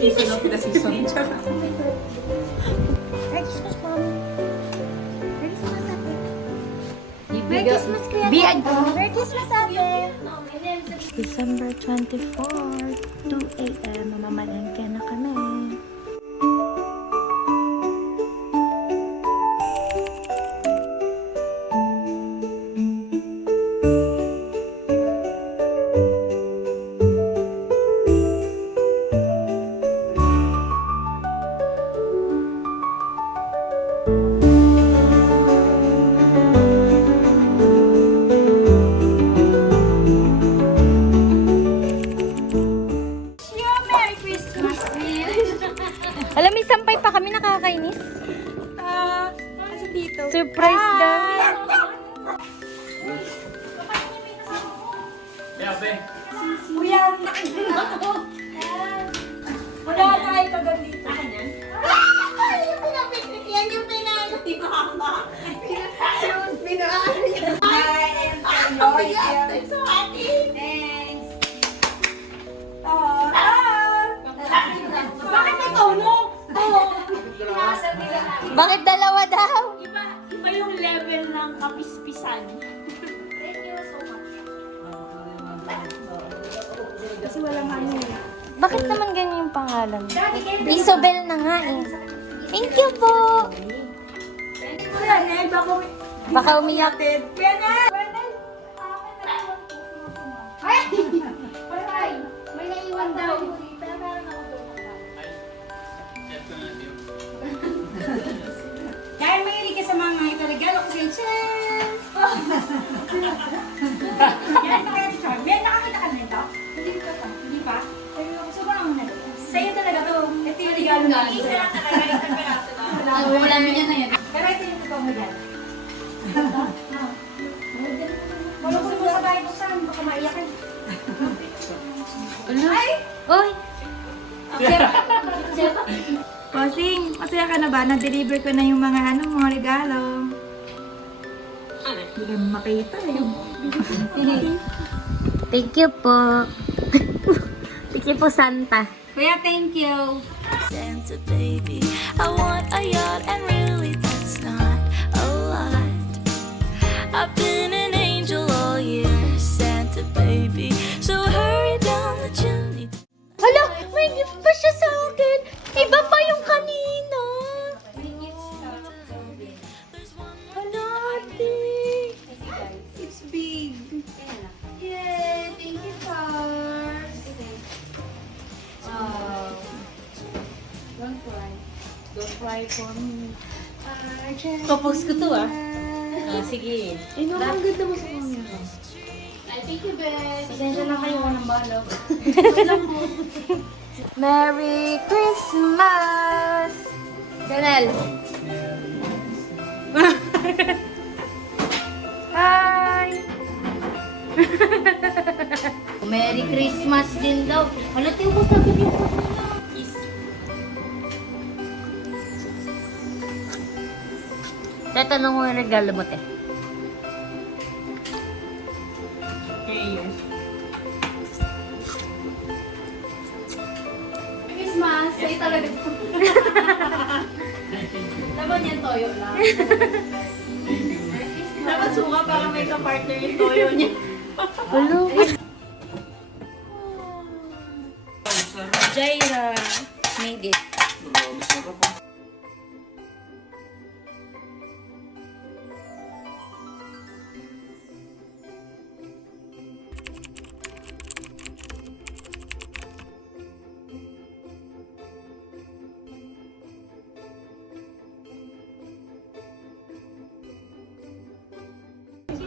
Season of the season. Merry Christmas, Mommy. Merry Christmas, Ate. Merry Christmas, Kuya. Merry Christmas, Ate. December 24, 2 a.m. Mamamalengke na kami. Alam, may sampay pa kami, nakakainis. Kasi dito. Surprise daw. Kuya, nakikita ko. Wala tayo kagandito. Yan yung pinano ni Mama. Yung pinano niya. I'm so happy. Thanks. Bakit may tono? Bakit dalawa daw? Iba yung level ng kapispisan. Thank you so much. Kasi walang ano eh. Bakit naman ganyan yung pangalan? Isobel na nga eh. Thank you po. Kuya Nel, Baka umiyak. Kuya Nel! Ay! May naiwan daw. Dahil mahilig ka sa mga ito, regalo ko sa'yo. Tcharan! Yan, nakakita. Yan, nakakita ka na ito? Hindi pa pa. Hindi pa? Pero ako sobrang naman na. Sa'yo talaga to. Ito yung regalo namin. Isa lang talaga. Isang peraso lang. Wala mo yan na yan. Pero ito yung totoo mo dyan. Malukul mo sa bahay buksan. Baka maiyak ka. Ay! Uy! Posing, masaya ka na ba? Na-deliver ko na yung mga mga regalo. Hindi ka makita eh. Thank you po. Thank you po, Santa. Kuya, thank you. Santa baby, I want a yacht, and really that's not a lot. I've been an angel all year, Santa baby, so hurry down the chimney. Hala! May gift pa siya sa akin! Iba pa yung kanina! Hala, ate! It's big. Yay! Thank you, Cars. Don't cry. Don't cry for me. Propose ko to ah. Sige. Ay, no, ang ganda mo sa mga. Thank you, Ben. Pasensya na kayo ng balog. Merry Christmas! Janelle! Hi! Merry Christmas din daw. Hala, tiyo ko sabi niyo po. Tatanong ko yung regalo mo, te. Christmas, sa'yo talaga. Laman yan, toyo lang. Dapat suka para may kapartner yung toyo niya. Hello? Jaira made it.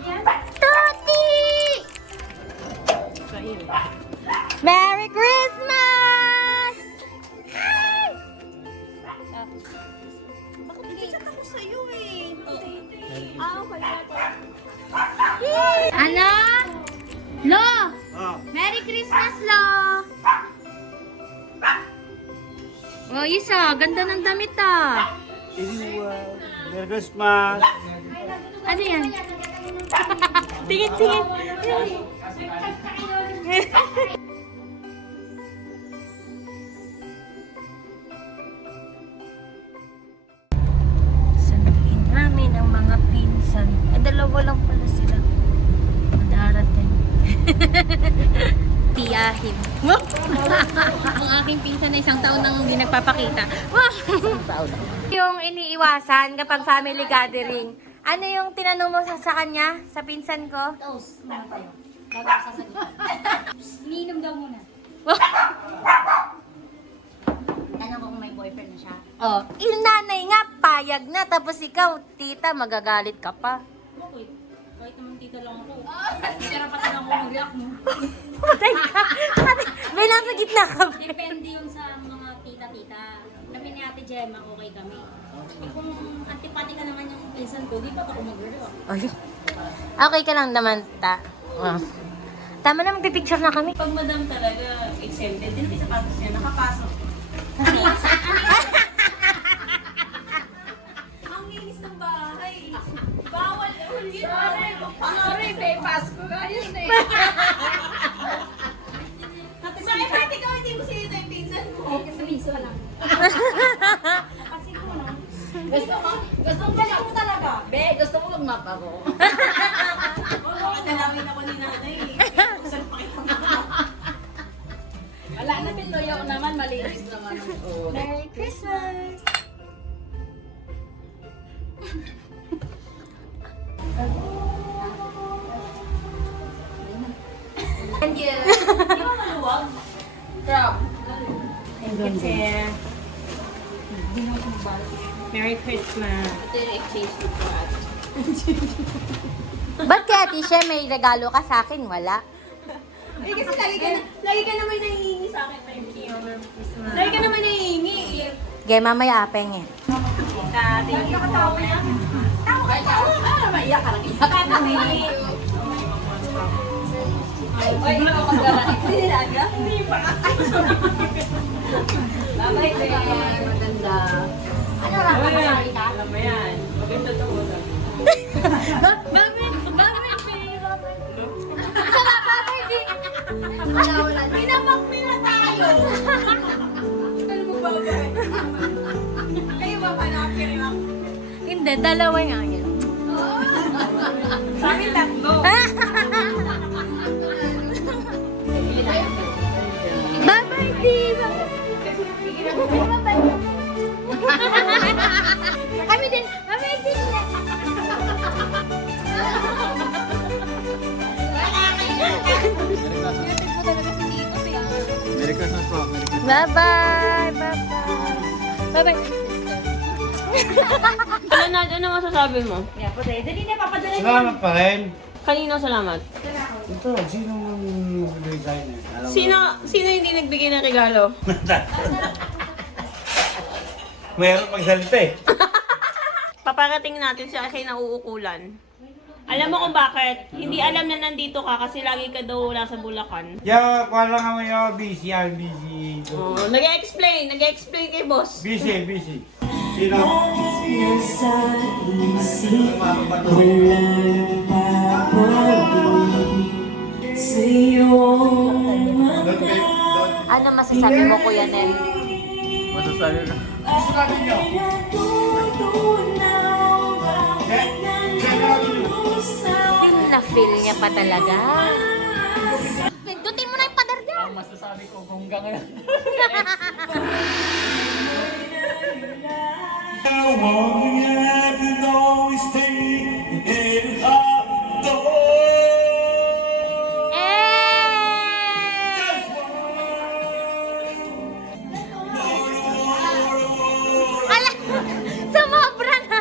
Tati! Merry Christmas! Ano? Lo! Merry Christmas, Lo! Oh, isa. Ganda ng damit, ah. Merry Christmas! Ano yan? Tingin, tingin. positive. Ang aking pinsan na isang taon nang hindi nagpapakita. Yung iniiwasan kapag family gathering. Ano yung tinanong mo sa kanya? Sa pinsan ko? Toast. Muna tayo. Bago ako sasagot. Umiinom daw muna. Tanong ko kung may boyfriend na siya. Oh, yung nanay nga, payag na. Tapos ikaw, tita, magagalit ka pa. Bakit? Kahit naman tita lang ako. Pero pati lang ako mag-react mo. Patay ka. May nasa gitna ka. Depende yun sa mga tita-tita. Kami ni Ate Gemma, okay kami. Eh kung antipati ka naman yung pinsan ko, di ba ako mag-react? Ay. Okay ka lang naman, ta. Oh. Tama na, magpipicture na kami. Pag madam talaga exempted, din yung sapatos niya, nakapasok. Ang linis ng bahay. Bawal ulit. Sorry, babe. Pasko ka yun eh. Bakit ba't ikaw hindi mo sino yung pinsan mo? Kasi miso lang. Kasi mo, no? Gusto mo talaga. Be, gusto mo mag-map ako. Oo, kadalawin ako ni nanay. Saan pa kayo? Wala na, pinuyo naman. Malinis naman. Merry Christmas! Thank you. Di ba maluwag? Crap. Kasi, Merry Christmas. Ito yung exchange ko po at. Ba't kaya, Tisha, may regalo ka sa akin? Wala. Eh, kasi lagi ka naman nahihingi sa akin. Thank you. Merry Christmas. Lagi ka naman nahihingi. Gaya, mamaya apeng eh. Thank you po. Tama ka tao. Ah, maiyak ka lang. Iyak ka Ay, hindi ako magdarating. Hindi nila aga? Hindi pa. Babay, babe. Maganda. Ano lang, kapasali ka? Alam mo yan. Maganda to mo lang. Pinapakpil na tayo. Ano mo ba, babe? Kayo ba panapil lang? Hindi, dalawa nga yun. Sa akin tatlo. Bye-bye, diva! Kami din! Bye-bye, diva! Merry Christmas po. Merry Christmas. Bye-bye! Bye-bye! Bye-bye! Ano masasabi mo? Salamat pa rin. Kanino salamat? Ito, sino ang designer? Alam mo? Sino hindi nagbigay ng regalo? Mayroon magsalita eh. Paparating natin siya kasi nauukulan. Alam mo kung bakit? Hindi alam na nandito ka kasi lagi ka daw wala sa Bulacan. Yeah, wala nga may busy. I'm busy. Oh, nag-explain kay boss. Busy. Sino? Ano masasabi mo, Kuya Nel? Masasabi na. Feel na feel niya pa talaga. Pindutin mo na yung pader dyan. Masasabi ko kung gano'n. Ala! Sumobra na!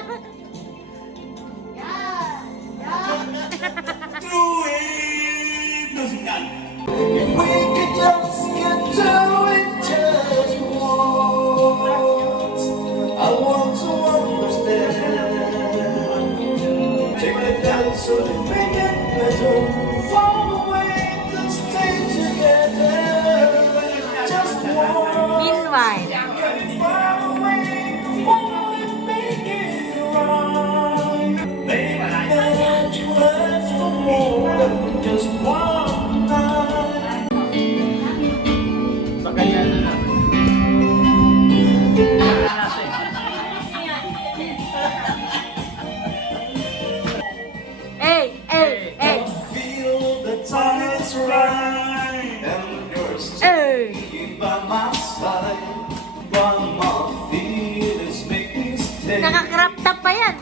Meanwhile, Sa kanya na namin. hey! Feel the time is right, and you're Naka-crop top pa yan.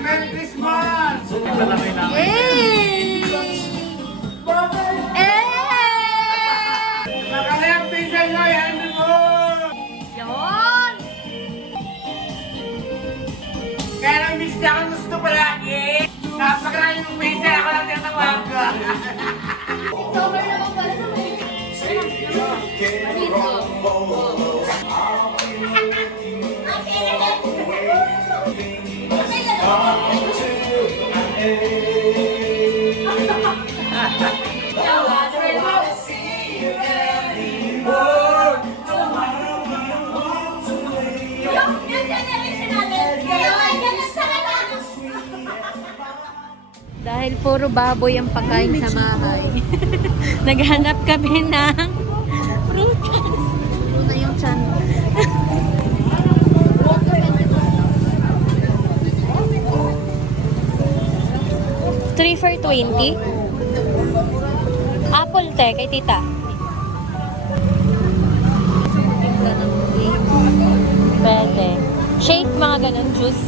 Merry Christmas! Hey! Eh! Nakalayang pinsan ko, yan mo! Yun! Kaya nang miss niya ako gusto palagi. Napakaraming ng pinsan ako lang tinatawag ko. Dahil puro baboy ang pagkain sa bahay. Naghanap kami ng prutas. Puro na yung chan. 3 for 20. Apple te, kay tita. Pwede. Shake, mga ganun, juice.